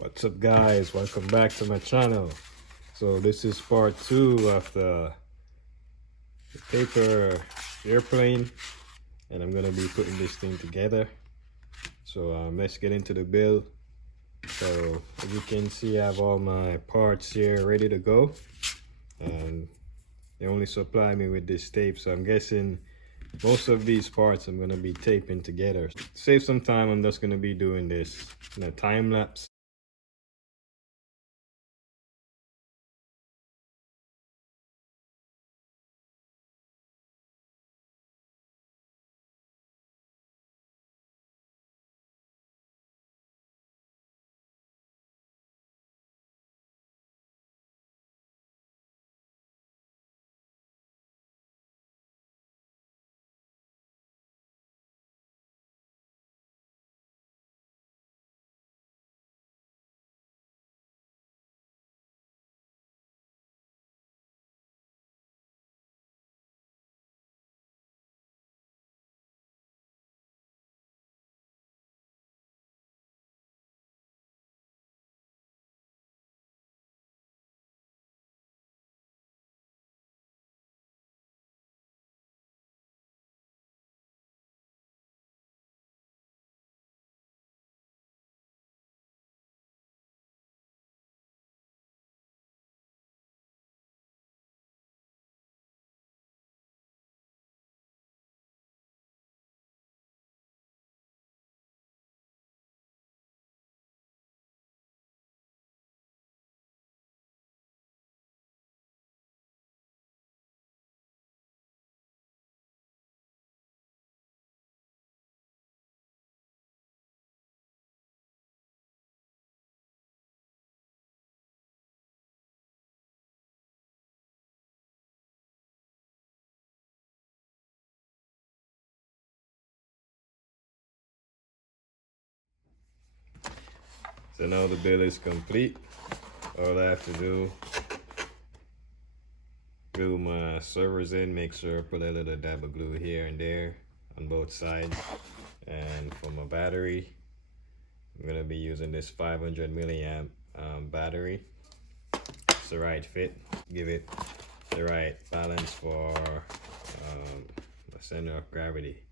What's up, guys? Welcome back to my channel. So this is part 2 of the paper airplane, and I'm gonna be putting this thing together. So let's get into the build. So as you can see, I have all my parts here ready to go, and they only supply me with this tape, so I'm guessing most of these parts I'm gonna be taping together. To save some time, I'm just gonna be doing this in a time lapse. So now the build is complete. All I have to do, glue my servers in, make sure I put a little dab of glue here and there on both sides. And for my battery, I'm gonna be using this 500 milliamp battery. It's the right fit. Give it the right balance for the center of gravity.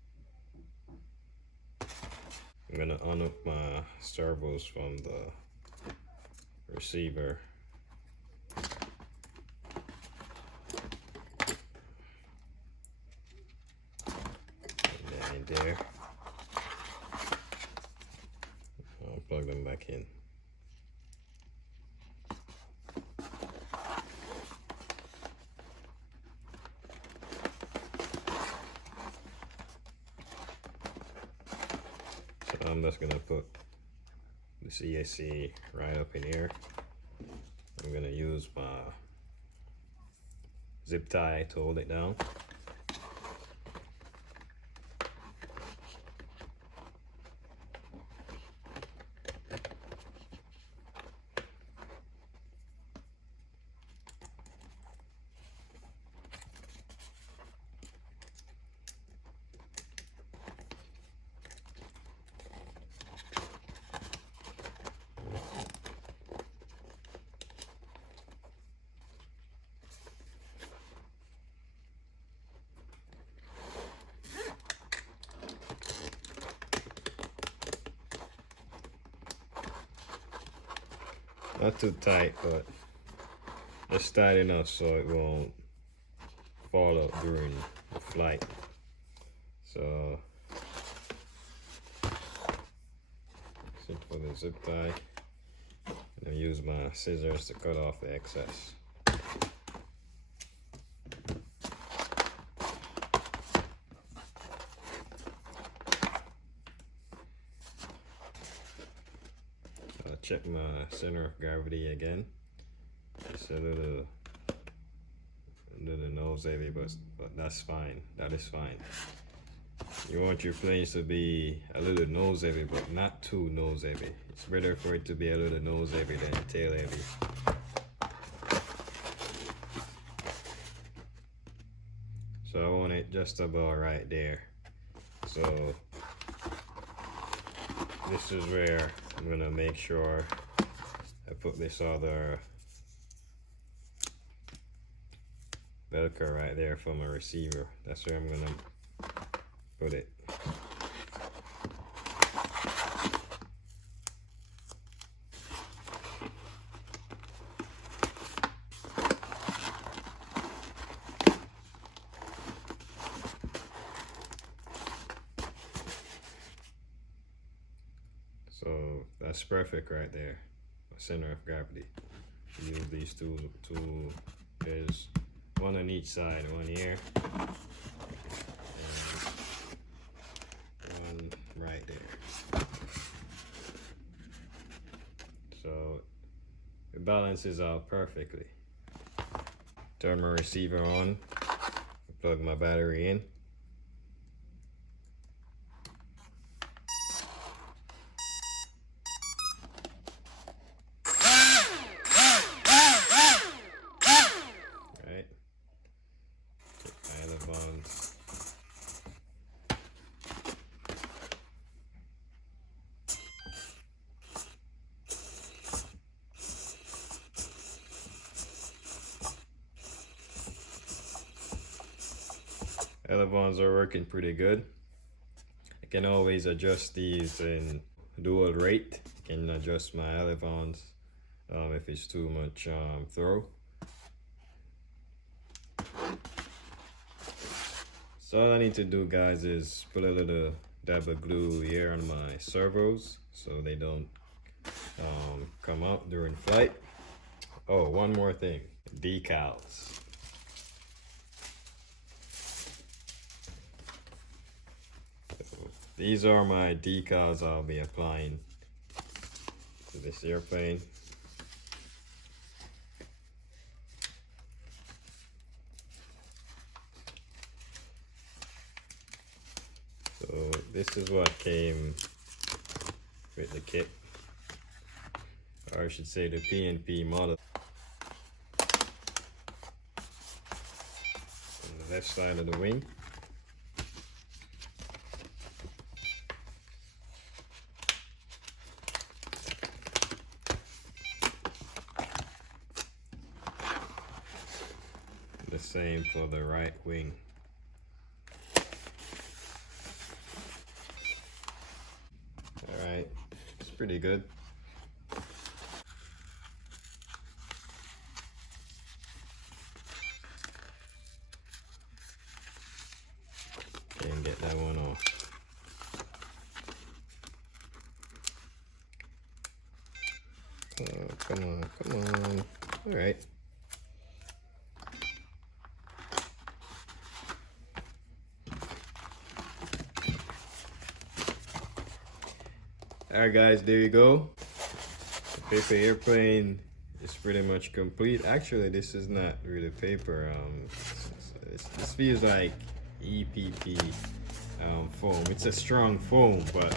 I'm gonna unhook my servos from the receiver. And there. I'll plug them back in. So I'm just gonna put the CSC right up in here. I'm gonna use my zip tie to hold it down. Not too tight, but just tight enough so it won't fall out during the flight. So, for the zip tie, and I use my scissors to cut off the excess. Check my center of gravity again. It's a little nose heavy, but that's fine. That is fine. You want your planes to be a little nose heavy, but not too nose heavy. It's better for it to be a little nose heavy than tail heavy. So I want it just about right there. So this is where I'm gonna make sure I put this other Velcro right there for my receiver. That's where I'm gonna put it. So that's perfect right there. Center of gravity. Use these two pairs, one on each side, one here, and one right there. So it balances out perfectly. Turn my receiver on, plug my battery in. Elevons are working pretty good. I can always adjust these in dual rate. I can adjust my elevons if it's too much throw. So all I need to do, guys, is put a little dab of glue here on my servos so they don't come out during flight. Oh, one more thing, decals. These are my decals I'll be applying to this airplane. So this is what came with the kit, or I should say the P&P model. On the left side of the wing. The same for the right wing. Alright, it's pretty good. Can't get that one off. Oh, come on, come on. Alright. Alright guys, there you go. The paper airplane is pretty much complete. Actually, this is not really paper. This feels like EPP foam. It's a strong foam, but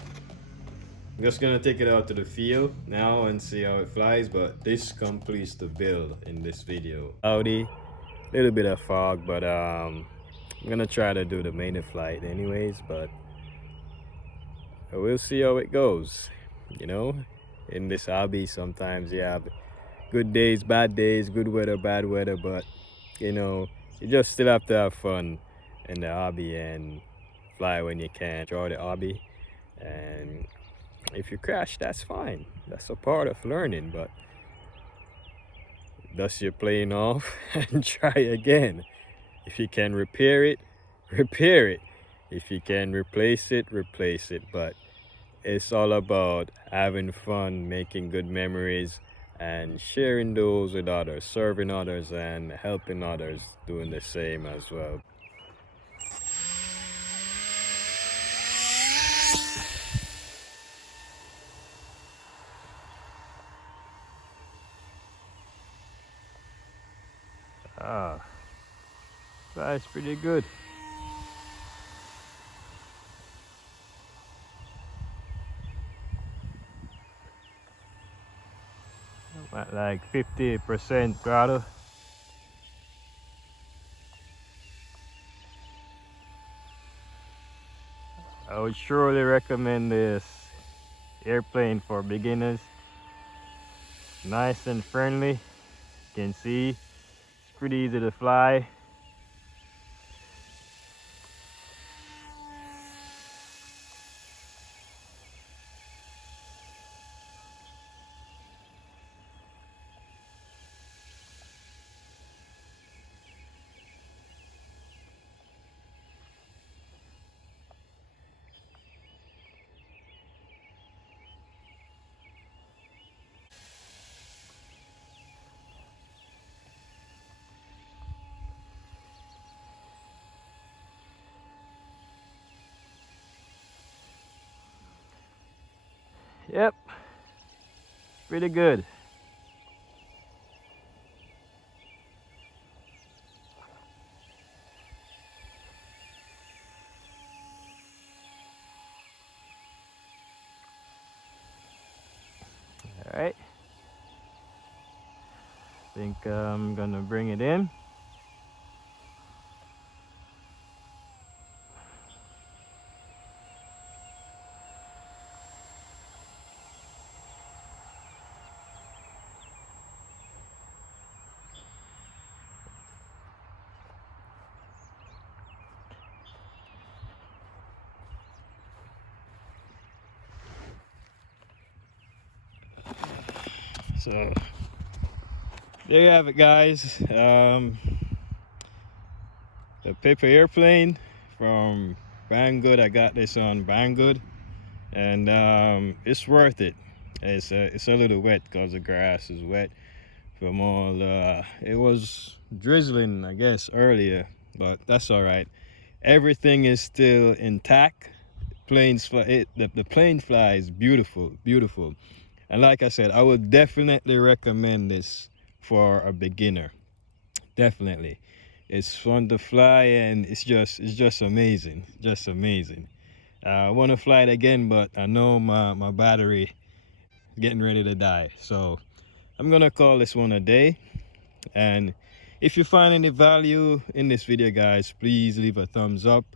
I'm just gonna take it out to the field now and see how it flies. But this completes the build in this video. Cloudy, little bit of fog, but I'm gonna try to do the Maiden flight anyways. But we'll see how it goes. You know, in this hobby, sometimes you have good days, bad days, good weather, bad weather, but you know, you just still have to have fun in the hobby and fly when you can. Enjoy the hobby, and if you crash, that's fine. That's a part of learning, but dust your plane off and try again. If you can repair it, repair it. If you can replace it, replace it. But it's all about having fun, making good memories, and sharing those with others, serving others and helping others doing the same as well. That's pretty good. At like 50% throttle. I would surely recommend this airplane for beginners. Nice and friendly. You can see it's pretty easy to fly. Yep, pretty good. All right. Think I'm gonna bring it in. So there you have it, guys. The paper airplane from Banggood. I got this on Banggood, and it's worth it. It's a little wet because the grass is wet from all. It was drizzling, I guess, earlier, but that's all right. Everything is still intact. Planes fly. The plane flies beautiful, beautiful. And like I said, I would definitely recommend this for a beginner. Definitely. It's fun to fly, and it's just amazing. Just amazing. I want to fly it again, but I know my battery is getting ready to die. So I'm gonna call this one a day. And if you find any value in this video, guys, please leave a thumbs up.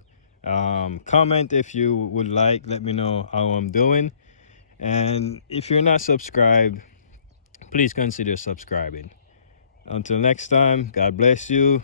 Comment if you would like. Let me know how I'm doing. And if you're not subscribed, please consider subscribing. Until next time, God bless you.